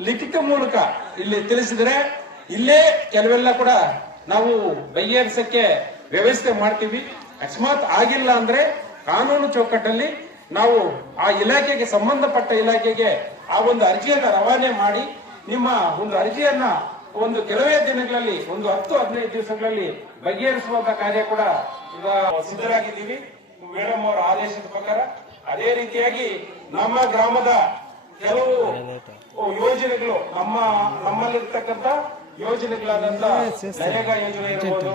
ಲಿಖಿತ ಮೂಲಕ ಇಲ್ಲಿ ತಿಳಿಸಿದ್ರೆ ಇಲ್ಲೇ ಕೆಲವೆಲ್ಲ ಕೂಡ ನಾವು ಬಗೆಹರಿಸಕ್ಕೆ ವ್ಯವಸ್ಥೆ ಮಾಡ್ತೀವಿ. ಅಕಸ್ಮಾತ್ ಆಗಿಲ್ಲ ಅಂದ್ರೆ ಕಾನೂನು ಚೌಕಟ್ಟಲ್ಲಿ ನಾವು ಆ ಇಲಾಖೆಗೆ ಸಂಬಂಧಪಟ್ಟ ಇಲಾಖೆಗೆ ಆ ಒಂದು ಅರ್ಜಿಯನ್ನ ರವಾನೆ ಮಾಡಿ ನಿಮ್ಮ ಒಂದು ಅರ್ಜಿಯನ್ನ ಒಂದು ಕೆಲವೇ ದಿನಗಳಲ್ಲಿ, ಒಂದು ಹತ್ತು ಹದಿನೈದು ದಿವಸಗಳಲ್ಲಿ ಬಗೆಹರಿಸುವಂತ ಕಾರ್ಯ ಕೂಡ ಸಿದ್ಧರಾಗಿದ್ದೀವಿ. ಮೇಡಮ್ ಅವರ ಆದೇಶದ ಪ್ರಕಾರ ಅದೇ ರೀತಿಯಾಗಿ ನಮ್ಮ ಗ್ರಾಮದ ಕೆಲವು ಯೋಜನೆಗಳು. ನಮ್ಮ ನಮ್ಮಲ್ಲಿರ್ತಕ್ಕಂಥ ಯೋಜನೆಗಳಾದಂತ ನರೇಗಾ ಯೋಜನೆ ಇರಬಹುದು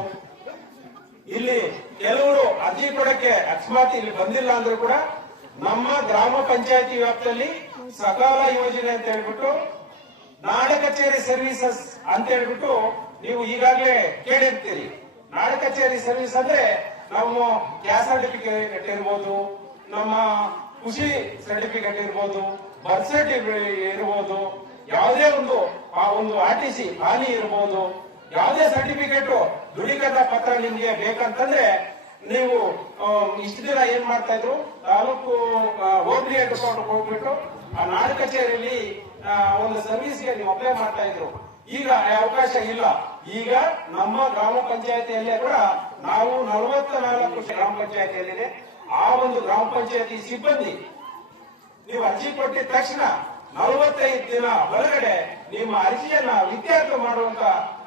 ಇಲ್ಲಿ ಕೆಲವರು ಅರ್ಜಿ ಕೊಡಕ್ಕೆ ಅಕಸ್ಮಾತ್ ಇಲ್ಲಿ ಬಂದಿಲ್ಲ ಅಂದ್ರೂ ಕೂಡ ನಮ್ಮ ಗ್ರಾಮ ಪಂಚಾಯತಿ ವ್ಯಾಪ್ತಿಯಲ್ಲಿ ಸಕಾಲ ಯೋಜನೆ ಅಂತ ಹೇಳ್ಬಿಟ್ಟು ನಾಡ ಕಚೇರಿ ಸರ್ವಿಸಸ್ ಅಂತ ಹೇಳ್ಬಿಟ್ಟು ನೀವು ಈಗಾಗಲೇ ಕೇಳಿರ್ತೀರಿ. ನಾಡ ಕಚೇರಿ ಸರ್ವಿಸ್ ಅಂದ್ರೆ ನಾವು ಗ್ಯಾಸ್ ಸರ್ಟಿಫಿಕೇಟ್ ಇರ್ಬೋದು ನಮ್ಮ ಖುಷಿ ಸರ್ಟಿಫಿಕೇಟ್ ಇರ್ಬೋದು ಬರ್ತ್ ಇರಬಹುದು ಯಾವುದೇ ಒಂದು, ಆ ಒಂದು ಆರ್ ಟಿ ಸಿ ಹಾನಿ ಇರ್ಬೋದು, ಯಾವುದೇ ಸರ್ಟಿಫಿಕೇಟ್ ದೃಢೀಕರಣ ಪತ್ರ ನಿಮ್ಗೆ ಬೇಕಂತಂದ್ರೆ ನೀವು ಇಷ್ಟು ದಿನ ಏನ್ ಮಾಡ್ತಾ ಇದ್ರು, ತಾಲೂಕು ಹೋಗ್ಲಿ ಹೆಡ್ ಹೋಗ್ಬಿಟ್ಟು ಆ ನಾಡು ಕಚೇರಿಯಲ್ಲಿ ಒಂದು ಸರ್ವಿಸ್ಗೆ ನೀವು ಅಪ್ಲೈ ಮಾಡ್ತಾ ಇದ್ರು. ಈಗ ಅವಕಾಶ ಇಲ್ಲ. ಈಗ ನಮ್ಮ ಗ್ರಾಮ ಪಂಚಾಯತಿಯಲ್ಲೇ ಕೂಡ ನಾವು ನಲವತ್ತ ನಾಲ್ಕು ಗ್ರಾಮ ಪಂಚಾಯತಿಯಲ್ಲಿದೆ. ಆ ಒಂದು ಗ್ರಾಮ ಪಂಚಾಯತಿ ಸಿಬ್ಬಂದಿ ನೀವು ಅರ್ಜಿ ಕೊಟ್ಟಿದ ತಕ್ಷಣ ನಲವತ್ತೈದು ದಿನ ಹೊರಗಡೆ ನಿಮ್ಮ ಅರ್ಜಿಯನ್ನ ವಿದ್ಯಾರ್ಥಿ ಮಾಡುವಂತ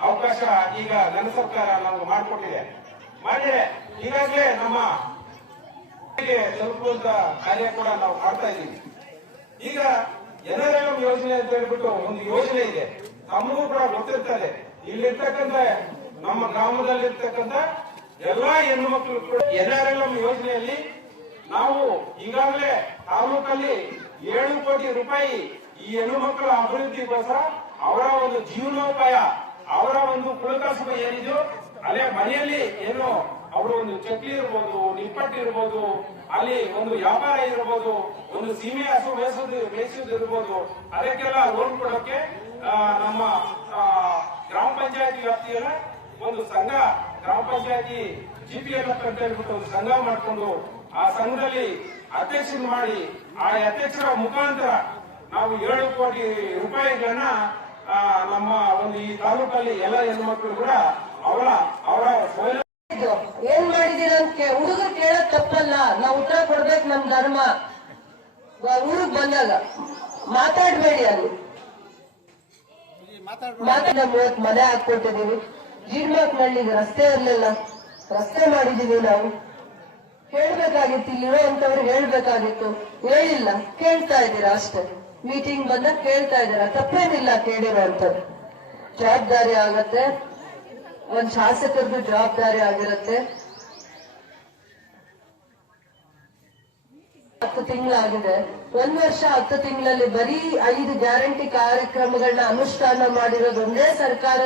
ಅವಕಾಶ ಈಗ ನನ್ನ ಸರ್ಕಾರ ನಮ್ಗೆ ಮಾಡಿಕೊಟ್ಟಿದೆ. ಮಾಡಿದೆ ಈಗಾಗಲೇ ನಮ್ಮ ತಲುಪುವಂತ ಕಾರ್ಯ ಕೂಡ ನಾವು ಮಾಡ್ತಾ ಇದ್ದೀವಿ. ಈಗ ಎನ್ಆರ್ಎಂ ಯೋಜನೆ ಅಂತ ಹೇಳ್ಬಿಟ್ಟು ಒಂದು ಯೋಜನೆ ಇದೆ. ತಮಗೂ ಕೂಡ ಗೊತ್ತಿರ್ತದೆ. ಇಲ್ಲಿರ್ತಕ್ಕಂತ ನಮ್ಮ ಗ್ರಾಮದಲ್ಲಿರ್ತಕ್ಕಂಥ ಎಲ್ಲಾ ಹೆಣ್ಣು ಮಕ್ಕಳು ಕೂಡ ಎನ್ಆರ್ಎಂ ಯೋಜನೆಯಲ್ಲಿ ನಾವು ಈಗಾಗಲೇ ತಾಲೂಕಲ್ಲಿ ಏಳು ಕೋಟಿ ರೂಪಾಯಿ ಈ ಹೆಣ್ಣು ಮಕ್ಕಳ ಅಭಿವೃದ್ಧಿಗೋಸ್ಕರ ಅವರ ಒಂದು ಜೀವನೋಪಾಯ, ಅವರ ಒಂದು ಕುಲಕಸಬ ಏನಿದೆಯೋ, ಅಲ್ಲೇ ಮನೆಯಲ್ಲಿ ಏನು ಅವರು ಒಂದು ಚಕ್ಲಿ ಇರ್ಬೋದು, ನಿಪ್ಪಟ್ಟು ಇರ್ಬೋದು, ಅಲ್ಲಿ ಒಂದು ವ್ಯಾಪಾರ ಇರ್ಬೋದು, ಒಂದು ಸೀಮೆ ಹಸು ಮೇಯಿಸೋದು ಮೇಯಿಸೋದು ಇರ್ಬೋದು, ಅದಕ್ಕೆಲ್ಲ ಲೋನ್ ಕೊಡೋಕೆ ನಮ್ಮ ಗ್ರಾಮ ಪಂಚಾಯತಿ ವ್ಯಾಪ್ತಿಯಲ್ಲ ಒಂದು ಸಂಘ, ಗ್ರಾಮ ಪಂಚಾಯತಿ ಜಿಪಿಎಲ್ ಅಂತ ಹೇಳ್ಬಿಟ್ಟು ಒಂದು ಸಂಘ ಮಾಡಿಕೊಂಡು ಆ ಸಂಘದಲ್ಲಿ ಅಧ್ಯಕ್ಷರು ಮಾಡಿ, ಆ ಅಧ್ಯಕ್ಷರ ಮುಖಾಂತರ ನಾವು ಏಳು ಕೋಟಿ ರೂಪಾಯಿಗಳನ್ನ ನಮ್ಮ ಒಂದು ಈ ತಾಲೂಕಲ್ಲಿ ಎಲ್ಲ ಹೆಣ್ಮಕ್ಳು ಕೂಡ ಅವರ ಅವರ ಏನ್ ಮಾಡಿದೀರ ಹುಡುಗರು ಕೇಳೋದ್ ತಪ್ಪಲ್ಲ. ನಾವು ಉತ್ತರ ಕೊಡ್ಬೇಕು ನಮ್ ಧರ್ಮ. ಊರಿಗೆ ಬಂದಾಗ ಮಾತಾಡ್ಬೇಡಿ ಅಲ್ಲಿ ಮಾತಾಡ ಮೂವತ್ ಮನೆ ಹಾಕೊಟ್ಟಿದೀವಿ ಜೀಡ್ಮಾಕ್ನಳ್ಳಿಗೆ ರಸ್ತೆ ಇರ್ಲಿಲ್ಲ. ರಸ್ತೆ ಮಾಡಿದೀವಿ ನಾವು. ಹೇಳ್ಬೇಕಾಗಿತ್ತು ಇಲ್ಲಿರುವಂತವ್ರಿಗೆ ಹೇಳ್ಬೇಕಾಗಿತ್ತು. ಹೇಳಿಲ್ಲ ಕೇಳ್ತಾ ಇದ್ದೀರಾ ಅಷ್ಟೇ. ಮೀಟಿಂಗ್ ಬಂದಾಗ ಕೇಳ್ತಾ ಇದ್ದೀರಾ? ತಪ್ಪೇನಿಲ್ಲ ಕೇಳಿರೋಂಥದ್ದು ಜವಾಬ್ದಾರಿ ಆಗತ್ತೆ. ಒಂದ್ ಶಾಸಕರದ್ದು ಜವಾಬ್ದಾರಿ ಆಗಿರತ್ತೆ. ಹತ್ತು ತಿಂಗಳಾಗಿದೆ. ಒಂದ್ ವರ್ಷ ಹತ್ತು ತಿಂಗಳಲ್ಲಿ ಬರೀ ಐದು ಗ್ಯಾರಂಟಿ ಕಾರ್ಯಕ್ರಮಗಳನ್ನ ಅನುಷ್ಠಾನ ಮಾಡಿರೋದು ಒಂದೇ ಸರ್ಕಾರ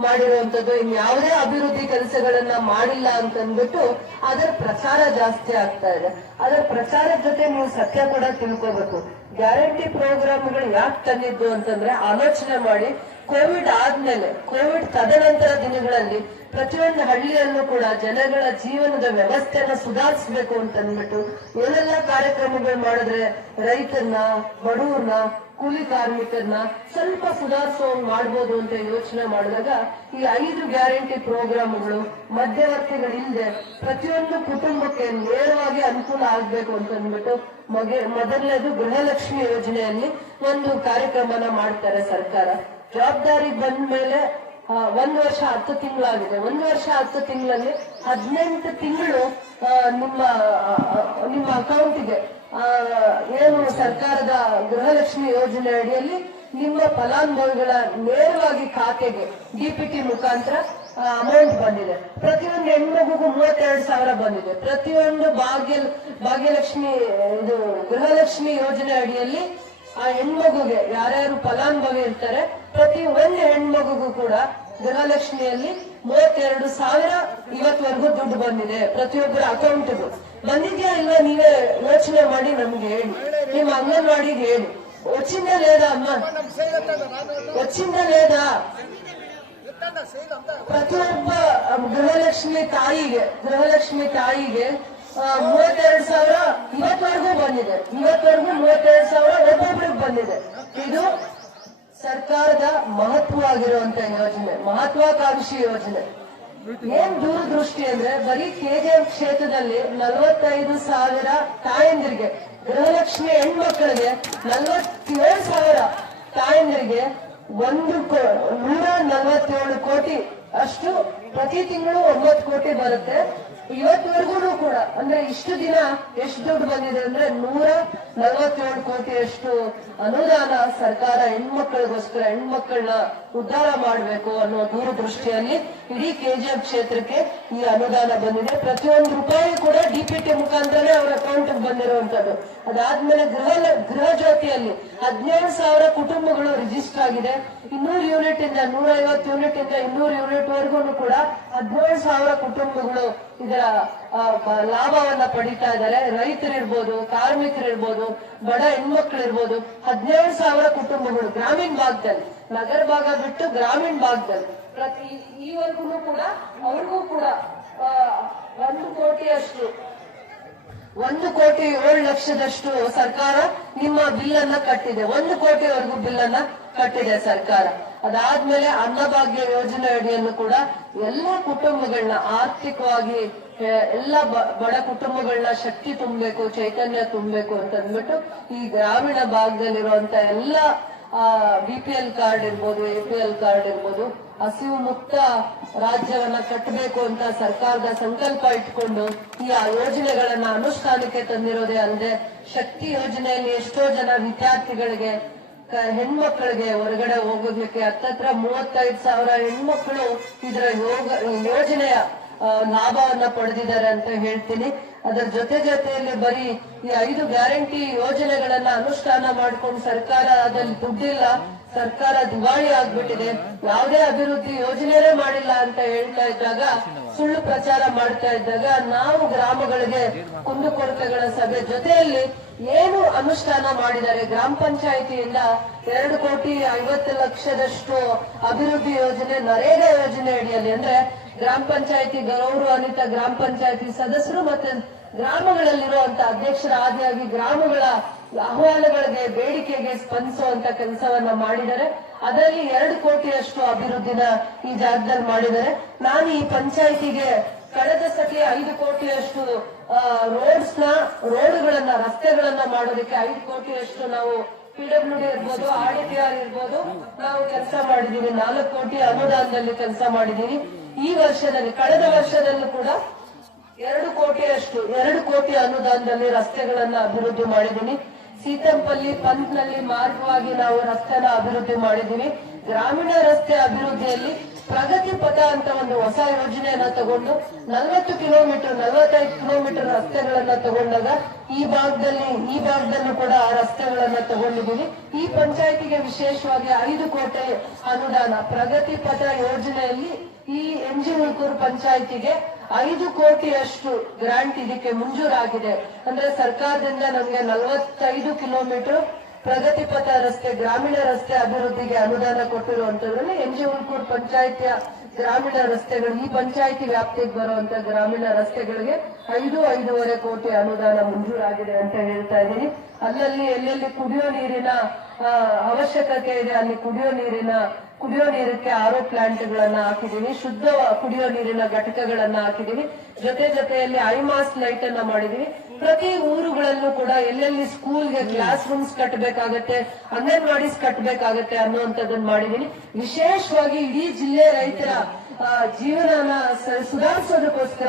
ಮಾಡಿರುವಂತದ್ದು ಇನ್ಯಾವುದೇ ಅಭಿವೃದ್ಧಿ ಕೆಲಸಗಳನ್ನ ಮಾಡಿಲ್ಲ ಅಂತ ಅಂದ್ಬಿಟ್ಟು ಅದರ ಪ್ರಚಾರ ಜಾಸ್ತಿ ಆಗ್ತಾ ಇದೆ. ಅದರ ಪ್ರಚಾರದ ಜೊತೆ ನೀವು ಸತ್ಯ ಕೂಡ ತಿಳ್ಕೋಬೇಕು. ಗ್ಯಾರಂಟಿ ಪ್ರೋಗ್ರಾಮ್ಗಳು ಯಾಕೆ ತಂದಿದ್ದು ಅಂತಂದ್ರೆ ಆಲೋಚನೆ ಮಾಡಿ. ಕೋವಿಡ್ ಆದ್ಮೇಲೆ, ಕೋವಿಡ್ ತದನಂತರ ದಿನಗಳಲ್ಲಿ ಪ್ರತಿಯೊಂದು ಹಳ್ಳಿಯಲ್ಲೂ ಕೂಡ ಜನಗಳ ಜೀವನದ ವ್ಯವಸ್ಥೆಯನ್ನ ಸುಧಾರಿಸಬೇಕು ಅಂತ ಅಂದ್ಬಿಟ್ಟು ಏನೆಲ್ಲ ಕಾರ್ಯಕ್ರಮಗಳು ಮಾಡಿದ್ರೆ ರೈತನ್ನ, ಬಡವ್ರನ್ನ ಕೂಲಿ ಕಾರ್ಮಿಕರನ್ನ ಸ್ವಲ್ಪ ಸುಧಾರಿಸುವಂಗ್ ಮಾಡ್ಬೋದು ಅಂತ ಯೋಚನೆ ಮಾಡಿದಾಗ ಈ ಐದು ಗ್ಯಾರಂಟಿ ಪ್ರೋಗ್ರಾಮ್ಗಳು ಮಧ್ಯವರ್ತಿಗಳಿಲ್ಲದೆ ಪ್ರತಿಯೊಂದು ಕುಟುಂಬಕ್ಕೆ ನೇರವಾಗಿ ಅನುಕೂಲ ಆಗ್ಬೇಕು ಅಂತ ಅಂದ್ಬಿಟ್ಟು ಮಗೆ, ಮೊದಲನೇದು ಗೃಹಲಕ್ಷ್ಮಿ ಯೋಜನೆಯಲ್ಲಿ ಒಂದು ಕಾರ್ಯಕ್ರಮನ ಮಾಡ್ತಾರೆ ಸರ್ಕಾರ. ಜವಾಬ್ದಾರಿ ಬಂದ ಮೇಲೆ ಒಂದ್ ವರ್ಷ ಹತ್ತು ತಿಂಗಳಾಗಿದೆ. ಒಂದು ವರ್ಷ ಹತ್ತು ತಿಂಗಳಲ್ಲಿ ಹದಿನೆಂಟು ತಿಂಗಳು ನಿಮ್ಮ ನಿಮ್ಮ ಅಕೌಂಟಿಗೆ ಏನು ಸರ್ಕಾರದ ಗೃಹಲಕ್ಷ್ಮಿ ಯೋಜನೆ ಅಡಿಯಲ್ಲಿ ನಿಮ್ಮ ಫಲಾನುಭವಿಗಳ ನೇರವಾಗಿ ಖಾತೆಗೆ ಡಿಪಿಟಿ ಮುಖಾಂತರ ಅಮೌಂಟ್ ಬಂದಿದೆ. ಪ್ರತಿಯೊಂದು ಹೆಣ್ಮಗುಗೂ ಮೂವತ್ತೆರಡು ಸಾವಿರ ಬಂದಿದೆ. ಪ್ರತಿಯೊಂದು ಭಾಗ್ಯ, ಭಾಗ್ಯಲಕ್ಷ್ಮಿ, ಇದು ಗೃಹಲಕ್ಷ್ಮಿ ಯೋಜನೆ ಅಡಿಯಲ್ಲಿ ಆ ಹೆಣ್ಮಗುಗೆ ಯಾರ್ಯಾರು ಫಲಾನುಭವಿ ಇರ್ತಾರೆ, ಪ್ರತಿ ಒಂದು ಹೆಣ್ಮಗುಗೂ ಕೂಡ ಗೃಹಲಕ್ಷ್ಮಿಯಲ್ಲಿ ಮೂವತ್ತೆರಡು ಸಾವಿರ ಇವತ್ವರೆಗೂ ದುಡ್ಡು ಬಂದಿದೆ ಪ್ರತಿಯೊಬ್ಬರ ಅಕೌಂಟ್ಗೂ ಬಂದಿದ್ಯಾ ಇಲ್ವಾ ನೀವೇ ಯೋಚನೆ ಮಾಡಿ ನಮ್ಗೆ ಹೇಳಿ ನಿಮ್ಮ ಅಂಗನವಾಡಿಗೆ ಹೇಳಿ వచ్చిందా లేదా అమ్మ వచ్చిందా లేదా ಪ್ರತಿಯೊಬ್ಬ ಗೃಹಲಕ್ಷ್ಮಿ ತಾಯಿಗೆ ಗೃಹಲಕ್ಷ್ಮಿ ತಾಯಿಗೆ ಆ, ಮೂವತ್ತೆರಡು ಸಾವಿರ ಇವತ್ವರೆಗೂ ಬಂದಿದೆ ಇವತ್ವರೆಗೂ ಮೂವತ್ತೆರಡು ಸಾವಿರ ಒಬ್ಬೊಬ್ರಿಗೆ ಬಂದಿದೆ ಇದು ಸರ್ಕಾರದ ಮಹತ್ವವಾಗಿರುವಂತ ಯೋಜನೆ ಮಹತ್ವಾಕಾಂಕ್ಷಿ ಯೋಜನೆ ಏನ್ ದೂರದೃಷ್ಟಿ ಅಂದ್ರೆ ಬರೀ ಕೆಜಿಎಫ್ ಕ್ಷೇತ್ರದಲ್ಲಿ ನಲವತ್ತೈದು ಸಾವಿರ ತಾಯಂದಿರಿಗೆ, ಗೃಹಲಕ್ಷ್ಮಿ ಹೆಣ್ಮಕ್ಕಳಿಗೆ ನಲವತ್ತೇಳು ಸಾವಿರ ತಾಯಂದಿರಿಗೆ ಒಂದು ನೂರ ನಲವತ್ತೇಳು ಕೋಟಿ. ಅಷ್ಟು ಪ್ರತಿ ತಿಂಗಳು ಒಂಬತ್ತು ಕೋಟಿ ಬರುತ್ತೆ. ಇವತ್ತವರೆಗೂ ಕೂಡ, ಅಂದ್ರೆ ಇಷ್ಟು ದಿನ ಎಷ್ಟು ದುಡ್ಡು ಬಂದಿದೆ ಅಂದ್ರೆ ನೂರ ನಲವತ್ತೇಳು ಕೋಟಿಯಷ್ಟು ಅನುದಾನ ಸರ್ಕಾರ ಹೆಣ್ಮಕ್ಳಿಗೋಸ್ಕರ, ಹೆಣ್ಮಕ್ಳನ್ನ ಉದ್ಧಾರ ಮಾಡಬೇಕು ಅನ್ನೋ ದೂರದೃಷ್ಟಿಯಲ್ಲಿ ಇಡೀ ಕೆಜಿಎಫ್ ಕ್ಷೇತ್ರಕ್ಕೆ ಈ ಅನುದಾನ ಬಂದಿದೆ. ಪ್ರತಿಯೊಂದು ರೂಪಾಯಿ ಕೂಡ ಡಿಪಿಟಿ ಮುಖಾಂತರನೇ ಅವರ ಅಕೌಂಟ್ ಬಂದಿರುವಂತದ್ದು ಅದಾದ್ಮೇಲೆ ಗೃಹ ಗೃಹ ಜ್ಯೋತಿಯಲ್ಲಿ ಹದಿನೇಳು ಸಾವಿರ ಕುಟುಂಬಗಳು ರಿಜಿಸ್ಟರ್ ಆಗಿದೆ. ಇನ್ನೂರು ಯೂನಿಟ್ ಇಂದ ನೂರ ಐವತ್ತು ಯೂನಿಟ್ ಇಂದ ಇನ್ನೂರು ಯೂನಿಟ್ ವರೆಗೂ ಕೂಡ ಹದಿನೇಳು ಸಾವಿರ ಕುಟುಂಬಗಳು ಇದರ ಲಾಭವನ್ನ ಪಡಿತಾ ಇದ್ದಾರೆ. ರೈತರಿರ್ಬೋದು, ಕಾರ್ಮಿಕರಿರ್ಬೋದು, ಬಡ ಹೆಣ್ಮಕ್ಳಿರ್ಬೋದು, ಹದಿನೇಳು ಸಾವಿರ ಕುಟುಂಬಗಳು ಗ್ರಾಮೀಣ ಭಾಗದಲ್ಲಿ, ನಗರ ಭಾಗ ಬಿಟ್ಟು ಗ್ರಾಮೀಣ ಭಾಗದಲ್ಲಿ. ಪ್ರತಿ ಈವರೆಗೂ ಕೂಡ, ಅವ್ರಿಗೂ ಕೂಡ ಒಂದು ಕೋಟಿಯಷ್ಟು, ಒಂದು ಕೋಟಿ ಏಳು ಲಕ್ಷದಷ್ಟು ಸರ್ಕಾರ ನಿಮ್ಮ ಬಿಲ್ ಅನ್ನ ಕಟ್ಟಿದೆ. ಒಂದು ಕೋಟಿವರೆಗೂ ಬಿಲ್ ಅನ್ನ ಕಟ್ಟಿದೆ ಸರ್ಕಾರ. ಅದಾದ್ಮೇಲೆ ಅನ್ನಭಾಗ್ಯ ಯೋಜನೆ ಅಡಿಯನ್ನು ಕೂಡ ಎಲ್ಲ ಕುಟುಂಬಗಳನ್ನ ಆರ್ಥಿಕವಾಗಿ ಎಲ್ಲ ಬಡ ಕುಟುಂಬಗಳನ್ನ ಶಕ್ತಿ ತುಂಬಬೇಕು, ಚೈತನ್ಯ ತುಂಬಬೇಕು ಅಂತ ಅಂದ್ಬಿಟ್ಟು ಈ ಗ್ರಾಮೀಣ ಭಾಗದಲ್ಲಿರುವಂತ ಎಲ್ಲ ಬಿ ಪಿ ಎಲ್ ಕಾರ್ಡ್ ಇರ್ಬೋದು ಎ ಪಿ ಎಲ್ ಕಾರ್ಡ್ ಇರ್ಬೋದು, ಹಸಿವು ಮುಕ್ತ ರಾಜ್ಯವನ್ನ ಕಟ್ಟಬೇಕು ಅಂತ ಸರ್ಕಾರದ ಸಂಕಲ್ಪ ಇಟ್ಕೊಂಡು ಈ ಆ ಯೋಜನೆಗಳನ್ನ ಅನುಷ್ಠಾನಕ್ಕೆ ತಂದಿರೋದೇ ಅಂದ್ರೆ ಶಕ್ತಿ ಯೋಜನೆಯಲ್ಲಿ ಎಷ್ಟೋ ಜನ ವಿದ್ಯಾರ್ಥಿಗಳಿಗೆ ಹೆಣ್ಮಕ್ಳಿಗೆ ಹೊರಗಡೆ ಹೋಗೋದಕ್ಕೆ ಹತ್ತತ್ರ ಮೂವತ್ತೈದು ಸಾವಿರ ಹೆಣ್ಮಕ್ಳು ಇದರ ಯೋಗ, ಯೋಜನೆಯ ಲಾಭವನ್ನ ಪಡೆದಿದ್ದಾರೆ ಅಂತ ಹೇಳ್ತೀನಿ. ಅದರ ಜೊತೆ ಜೊತೆಯಲ್ಲಿ ಬರೀ ಈ ಐದು ಗ್ಯಾರಂಟಿ ಯೋಜನೆಗಳನ್ನ ಅನುಷ್ಠಾನ ಮಾಡ್ಕೊಂಡು ಸರ್ಕಾರದಲ್ಲಿ ದುಡ್ಡಿಲ್ಲ, ಸರ್ಕಾರ ದಿವಾಳಿ ಆಗ್ಬಿಟ್ಟಿದೆ. ಯಾವುದೇ ಅಭಿವೃದ್ಧಿ ಯೋಜನೆನೇ ಮಾಡಿಲ್ಲ ಅಂತ ಹೇಳ್ತಾ ಇದ್ದಾಗ, ಸುಳ್ಳು ಪ್ರಚಾರ ಮಾಡ್ತಾ ಇದ್ದಾಗ ನಾವು ಗ್ರಾಮಗಳಿಗೆ ಕುಂದುಕೊರತೆಗಳ ಸಭೆ ಜೊತೆಯಲ್ಲಿ ಏನು ಅನುಷ್ಠಾನ ಮಾಡಿದ್ದಾರೆ ಗ್ರಾಮ ಪಂಚಾಯಿತಿಯಿಂದ ಎರಡು ಕೋಟಿ ಐವತ್ತು ಲಕ್ಷದಷ್ಟು ಅಭಿವೃದ್ಧಿ ಯೋಜನೆ, ನರೇಗಾ ಯೋಜನೆ ಅಡಿಯಲ್ಲಿ ಅಂದ್ರೆ ಗ್ರಾಮ ಪಂಚಾಯಿತಿ ಗೌರವಾನ್ವಿತ ಗ್ರಾಮ ಪಂಚಾಯಿತಿ ಸದಸ್ಯರು ಮತ್ತೆ ಗ್ರಾಮಗಳಲ್ಲಿರುವಂತ ಅಧ್ಯಕ್ಷರ ಆದಿಯಾಗಿ ಗ್ರಾಮಗಳ ಅಹವಾಲುಗಳಿಗೆ ಬೇಡಿಕೆಗೆ ಸ್ಪಂದಿಸುವಂತ ಕೆಲಸವನ್ನ ಮಾಡಿದರೆ, ಅದರಲ್ಲಿ ಎರಡು ಕೋಟಿಯಷ್ಟು ಅಭಿವೃದ್ಧಿನ ಈ ಜಾಗದಲ್ಲಿ ಮಾಡಿದರೆ, ನಾನು ಈ ಪಂಚಾಯಿತಿಗೆ ಕಳೆದ ಸತಿ ಐದು ಕೋಟಿಯಷ್ಟು ರೋಡ್ಸ್ನ ರೋಡ್ಗಳನ್ನ ರಸ್ತೆಗಳನ್ನ ಮಾಡೋದಕ್ಕೆ ಐದು ಕೋಟಿಯಷ್ಟು ನಾವು ಪಿಡಬ್ಲ್ಯೂ ಡಿ ಇರ್ಬೋದು, ಆರ್ ಡಿ ಆರ್ ಇರ್ಬೋದು, ನಾವು ಕೆಲಸ ಮಾಡಿದೀವಿ. ನಾಲ್ಕು ಕೋಟಿ ಅನುದಾನದಲ್ಲಿ ಕೆಲಸ ಮಾಡಿದೀವಿ. ಈ ವರ್ಷದಲ್ಲಿ, ಕಳೆದ ವರ್ಷದಲ್ಲೂ ಕೂಡ ಎರಡು ಕೋಟಿಯಷ್ಟು, ಎರಡು ಕೋಟಿ ಅನುದಾನದಲ್ಲಿ ರಸ್ತೆಗಳನ್ನ ಅಭಿವೃದ್ಧಿ ಮಾಡಿದೀನಿ ಸೀತಂಪಲ್ಲಿ ಪಂತ್ನಲ್ಲಿ ಮಾರ್ಗವಾಗಿ ನಾವು ರಸ್ತೆನ ಅಭಿವೃದ್ಧಿ ಮಾಡಿದೀವಿ. ಗ್ರಾಮೀಣ ರಸ್ತೆ ಅಭಿವೃದ್ಧಿಯಲ್ಲಿ ಪ್ರಗತಿ ಪಥ ಅಂತ ಒಂದು ಹೊಸ ಯೋಜನೆಯನ್ನ ತಗೊಂಡು ನಲವತ್ತು ಕಿಲೋಮೀಟರ್, ನಲವತ್ತೈದು ಕಿಲೋಮೀಟರ್ ರಸ್ತೆಗಳನ್ನ ತಗೊಂಡಾಗ ಈ ಭಾಗದಲ್ಲಿ, ಈ ಭಾಗದಲ್ಲೂ ಕೂಡ ಆ ರಸ್ತೆಗಳನ್ನ ತಗೊಂಡಿದ್ದೀವಿ. ಈ ಪಂಚಾಯತಿಗೆ ವಿಶೇಷವಾಗಿ ಐದು ಕೋಟಿ ಅನುದಾನ, ಪ್ರಗತಿ ಪಥ ಯೋಜನೆಯಲ್ಲಿ ಈ ಎನ್ ಜಿ ಉಳ್ಕೂರು ಪಂಚಾಯತಿಗೆ ಐದು ಕೋಟಿಯಷ್ಟು ಗ್ರಾಂಟ್ ಇದಕ್ಕೆ ಮಂಜೂರಾಗಿದೆ. ಅಂದ್ರೆ ಸರ್ಕಾರದಿಂದ ನಮ್ಗೆ ನಲವತ್ತೈದು ಕಿಲೋಮೀಟರ್ ಪ್ರಗತಿ ಪಥ ರಸ್ತೆ, ಗ್ರಾಮೀಣ ರಸ್ತೆ ಅಭಿವೃದ್ಧಿಗೆ ಅನುದಾನ ಕೊಟ್ಟಿರುವಂತದ್ರಲ್ಲಿ ಎನ್ ಜಿ ಉಳ್ಕೂರ್ ಪಂಚಾಯತಿಯ ಗ್ರಾಮೀಣ ರಸ್ತೆಗಳು, ಈ ಪಂಚಾಯತಿ ವ್ಯಾಪ್ತಿಗೆ ಬರುವಂತ ಗ್ರಾಮೀಣ ರಸ್ತೆಗಳಿಗೆ ಐದು, ಐದೂವರೆ ಕೋಟಿ ಅನುದಾನ ಮಂಜೂರಾಗಿದೆ ಅಂತ ಹೇಳ್ತಾ ಇದ್ದೀನಿ. ಅಲ್ಲಲ್ಲಿ, ಎಲ್ಲೆಲ್ಲಿ ಕುಡಿಯೋ ನೀರಿನ ಅವಶ್ಯಕತೆ ಇದೆ, ಅಲ್ಲಿ ಕುಡಿಯೋ ನೀರಿನ, ಕುಡಿಯೋ ನೀರಕ್ಕೆ ಆರೋ ಪ್ಲಾಂಟ್ಗಳನ್ನ ಹಾಕಿದೀವಿ. ಶುದ್ಧ ಕುಡಿಯೋ ನೀರಿನ ಘಟಕಗಳನ್ನ ಹಾಕಿದೀವಿ. ಜೊತೆ ಜೊತೆಯಲ್ಲಿ ಐಮಾಸ್ ಲೈಟ್ ಅನ್ನ ಮಾಡಿದೀವಿ. ಪ್ರತಿ ಊರುಗಳಲ್ಲೂ ಕೂಡ ಎಲ್ಲೆಲ್ಲಿ ಸ್ಕೂಲ್ಗೆ ಕ್ಲಾಸ್ ರೂಮ್ಸ್ ಕಟ್ಟಬೇಕಾಗತ್ತೆ ಅಂಗನವಾಡೀಸ್ ಕಟ್ಟಬೇಕಾಗತ್ತೆ ಅನ್ನುವಂಥದ್ದನ್ನ ಮಾಡಿದೀನಿ ವಿಶೇಷವಾಗಿ ಇಡೀ ಜಿಲ್ಲೆ ರೈತರ ಜೀವನನ ಸುಧಾರಿಸೋದಕ್ಕೋಸ್ಕರ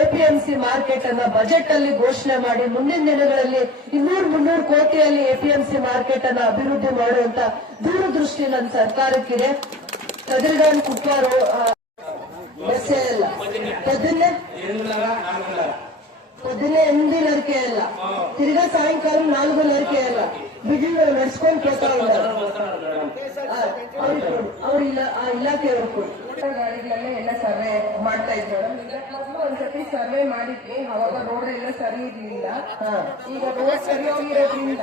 ಎಪಿಎಂಸಿ ಮಾರ್ಕೆಟ್ ಅನ್ನ ಬಜೆಟ್ ಅಲ್ಲಿ ಘೋಷಣೆ ಮಾಡಿ ಮುಂದಿನ ದಿನಗಳಲ್ಲಿ ಇನ್ನೂರು ಮುನ್ನೂರು ಕೋಟಿಯಲ್ಲಿ ಎಪಿಎಂಸಿ ಮಾರ್ಕೆಟ್ ಅನ್ನ ಅಭಿವೃದ್ಧಿ ಮಾಡುವಂತ ದೂರದೃಷ್ಟಿ ನನ್ನ ಸರ್ಕಾರಕ್ಕಿದೆ. ಕದಿರ್ಗಾನ್ ಕುಪ್ಪಾರು ಬೆಸೆಯಲ್ಲ పొద్దున్నే పొద్దున్నే ఎనిమిదిన్నరకే వెళ్ళా తిరిగా సాయంకాలం నాలుగున్నరకే వెళ్ళా బిడ్డలు నడుచుకొని పోతా ఉన్నారు ಅವ್ರ ಇಲ್ಲ ಆ ಇಲಾಖೆಯವರು ಕೊಡಿ ಗಾಡಿಗಳಲ್ಲೇ ಎಲ್ಲ ಸರ್ವೆ ಮಾಡ್ತಾ ಇದ್ರು ಮೊದಲು ಒಂದ್ಸತಿ ಸರ್ವೆ ಮಾಡಿದ್ವಿ ಅವಾಗ ರೋಡ್ ಎಲ್ಲ ಸರಿ ಇರ್ಲಿಲ್ಲ ಈಗ ರೋಡ್ ಸರಿ ಹೋಗಿರೋದ್ರಿಂದ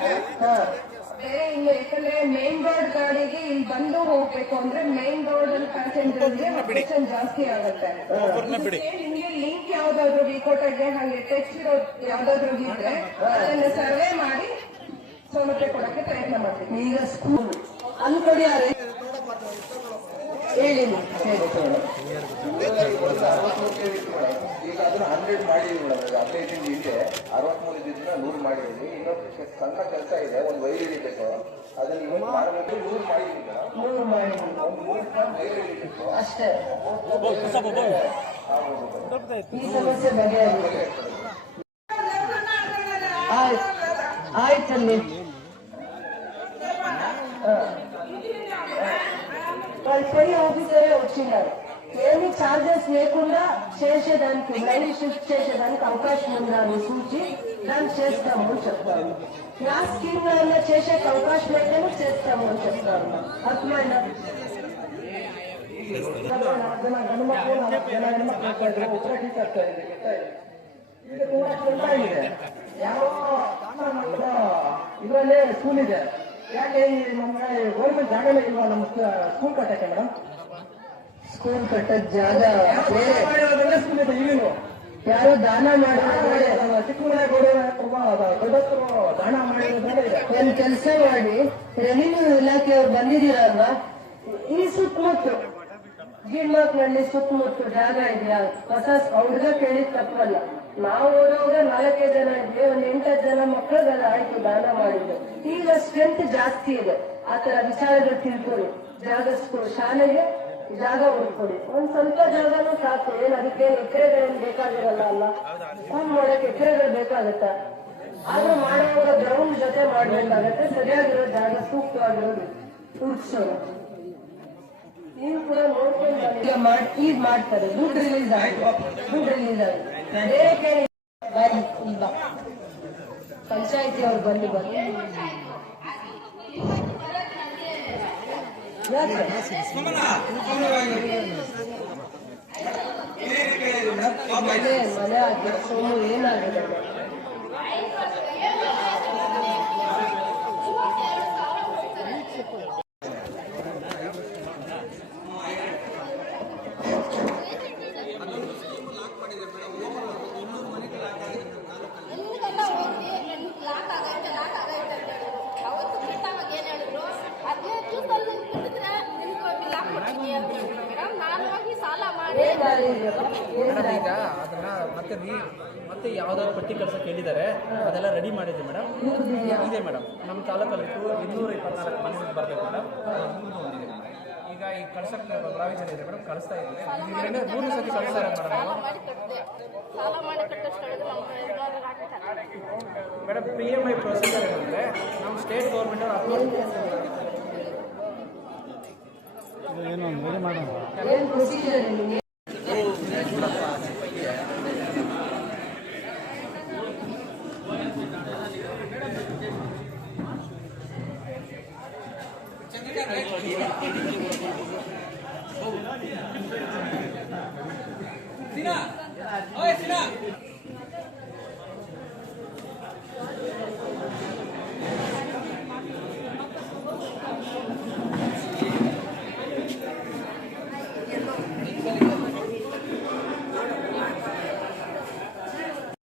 ಬೇರೆ ಇನ್ನು ಯಾಕಂದ್ರೆ ಮೇನ್ ರೋಡ್ ಗಾಡಿಗೆ ಇಲ್ಲಿ ಬಂದು ಹೋಗ್ಬೇಕು ಅಂದ್ರೆ ಮೇನ್ ರೋಡ್ ಅಲ್ಲಿ ಪ್ಯಾಸೆಂಜರ್ಗೆ ಜಾಸ್ತಿ ಆಗುತ್ತೆ ನಿಮ್ಗೆ ಲಿಂಕ್ ಯಾವ್ದಾದ್ರು ವಿಕೋಟಗೆ ಹಂಗೆ ಟೆಕ್ಸ್ಟ್ ಯಾವ್ದಾದ್ರು ಇದ್ರೆ ಅದನ್ನ ಸರ್ವೆ ಮಾಡಿ ಸೌಲಭ್ಯ ಕೊಡಕ್ಕೆ ಪ್ರಯತ್ನ ಮಾಡ್ತೀವಿ ಈಗ ಸ್ಕೂಲ್ ಅಲ್ಲಿ ಕೊಡಿ ಆ ರೈ- ಹೇಳಿ ಅದನ್ನ ಹಂಡ್ರೆಡ್ ಮಾಡಿದೀವಿ ನಾವು ಹದಿನೈದು ಇಲ್ಲಿಗೆ ಅರವತ್ಮೂರು ದಿನ ನೂರು ಮಾಡಿದೀವಿ ಇನ್ನೊಂದು ಸಣ್ಣ ಕೆಲಸ ಇದೆ ಒಂದು ವೈರ್ ಹಿಡಿಬೇಕು ಅದನ್ನ ಇವತ್ತು ಮಾಡಬೇಕು ನೂರು ಮಾಡಿದೀವಿ ನೂರು ಮಾಡಿ ಒಂದು ಮೂರು ಟನ್ ವೈರ್ ಹಿಡಿಬೇಕು ಅಷ್ಟೇ ಈ ಸಮಸ್ಯೆ ಬಗೆಹರಿದೆ ಆಯ್ತಲ್ಲಿ ಕಲ್ಪನೆ ಹೋಗಿದ್ದಾರೆ ಒಚ್ಚಿದ್ದಾರೆ ఏమి ఛార్జెస్ లేకుండా చేసేదానికి లైన్ షిఫ్ట్ చేసేదానికి అవకాశం ఉందా అని చూసి దాన్ని చేస్తాము అని చెప్తాను నా స్కీమ్ లో ఉన్న చేసే అవకాశం అయితేనే చేస్తాము అని చెప్తాను అర్థమైనా ಜನ ಗಂಡುಮಕ್ಕಳು ನಾಲ್ಕು ಜನ ಹೆಣ್ಮಕ್ಳು ಆಗ್ತಾ ಇದ್ರು ಉತ್ತರ ಟೀಚ್ ಆಗ್ತಾ ಇದೆ ಗೊತ್ತಾ ಇದೆ? ಈಗ ತುಂಬಾ ತೊಂದರೆ ಇದೆ ಯಾವ ಇದರಲ್ಲೇ ಸ್ಕೂಲ್ ಇದೆ ಯಾಕೆ ಈ ನಮ್ಮ ಗೌರ್ಮೆಂಟ್ ಜಾಗನೇ ಇಲ್ವಾ ನಮ್ಮ ಸ್ಕೂಲ್ ಕಟ್ಟಕ್ಕೆ ಮೇಡಮ್ ಸ್ಕೂಲ್ ಕಟ್ಟದ ಜಾಗ ಯಾರೋ ದಾನ ಮಾಡಿದ್ರೆ. ಒಂದ್ ಕೆಲಸ ಮಾಡಿ ರೆವಿನ್ಯೂ ಇಲಾಖೆಯವ್ರು ಬಂದಿದ್ದೀರಲ್ವಾ ಈ ಸುತ್ತಮುತ್ತ. ಗಿಡ್ಮಕ್ನಲ್ಲಿ ಸುತ್ತಮುತ್ತ ಜಾಗ ಇದೆಯಾ? ಹೊಸ ಅವ್ರಿಗ ಕೇಳಿದ್ ತಪ್ಪಲ್ಲ. ನಾವು ಓದೋವಾಗ ನಾಲ್ಕೈದು ಜನ ಇದ್ವಿ ಒಂದ್ ಎಂಟತ್ತು ಜನ ಮಕ್ಕಳಿಗೆಲ್ಲ ಆಯ್ತು ದಾನ ಮಾಡಿದ್ರು ಈಗ ಸ್ಟ್ರೆಂತ್ ಜಾಸ್ತಿ ಇದೆ. ಆತರ ವಿಚಾರಗಳು ತಿಳ್ಕೊಳ್ಳಿ. ಜಾಗ ಸ್ಕೂಲ್ ಶಾಲೆಗೆ ಜಾಗ ಹುಡ್ಕೊಡಿ. ಒಂದ್ ಸ್ವಲ್ಪ ಜಾಗನೂ ಸಾಕು. ಏನ್ ಅದಕ್ಕೆ ಎಕರೆಗಳೇನು ಬೇಕಾಗಿರಲ್ಲ ಅಲ್ಲ? ಫೋನ್ ಮಾಡಕ್ ಎಕರೆಗಳು ಬೇಕಾಗತ್ತ? ಆದ್ರೂ ಮಾಡುವಾಗ ಗ್ರೌಂಡ್ ಜೊತೆ ಮಾಡ್ಬೇಕಾಗತ್ತೆ. ಸರಿಯಾಗಿರೋ ಜಾಗ, ಸೂಕ್ತವಾಗಿರೋದು ಹುಡ್ಸೋದು ನೀವು ಕೂಡ ನೋಡ್ಕೊಂಡು. ಈಗ ಮಾಡ್- ಈಗ ಮಾಡ್ತಾರೆ. ದುಡ್ಡು ರಿಲೀಸ್ ಆಯ್ತು. ದುಡ್ಡು ರಿಲೀಸ್ ಆಯ್ತು. ಪಂಚಾಯತಿ ಅವ್ರು ಬನ್ನಿ ಯಾಕೆ? ಮನೆ ಮನೆ ಆಗಿದೆ ಸೋಮು ಏನಾಗಿದೆ ಹಿಂದೆಲ್ಲ ಹೋಗಿ ಲಾಕ್ ಆಗೈತೆ ಲಾಕ್ ಆಗೈತೆ ಅಂತ ಹೇಳಿದ್ರು ಅವತ್ತು ಬಿಟ್ಟಾಗ ಏನ್ ಹೇಳಿದ್ರು ಹದಿನೈದು ದಿವಸದಲ್ಲಿ ಬಿಟ್ಟಿದ್ರೆ ನಿಮ್ಗೆ ಲಾಕ್ ಮಾಡ್ತೀನಿ ಅಂತ ಹೇಳಿದ್ರು ಮೇಡಮ್ ನಾನು ಹೋಗಿ ಸಾಲ ಮಾಡಿ ಏನ್ ದಾರಿ ಇದೆ? ಏನ್ ಮೇಡಮ್? ಈಗ ಅದನ್ನ ಮತ್ತೆ ರೀ ಮತ್ತೆ ಯಾವ್ದಾದ್ರು ಪಟ್ಟಿ ಕೆಲಸ ಕೇಳಿದ್ದಾರೆ ಅದೆಲ್ಲ ರೆಡಿ ಮಾಡಿದ್ವಿ ಮೇಡಮ್. ಇದೆ ಮೇಡಮ್. ನಮ್ಮ ತಾಲೂಕಲ್ಲಿ ಇನ್ನೂರ ಇಪ್ಪತ್ನಾಲ್ಕು ಮನೆಗೆ ಬರಬೇಕು ಮೇಡಮ್. ಒಂದಿದೆ ಮೇಡಮ್. ಈಗ ಈ ಕಳ್ಸಕ್ಕೆ ಪ್ರಾವಿಷನ್ ಇದೆ ಮೇಡಮ್ ಕಳಿಸ್ತಾ ಇದ್ದೀವಿ ಮೂರು ಸತಿ ಕಳಿಸ್ತಾರೆ madam madam P M I procedure ಏನಂದರೆ ನಮ್ಮ ಸ್ಟೇಟ್ ಗೌರ್ಮೆಂಟ್ ಅವ್ರು ಅಪ್ಲೋಡ್ ಏನ್ Sina! Oye, Sina!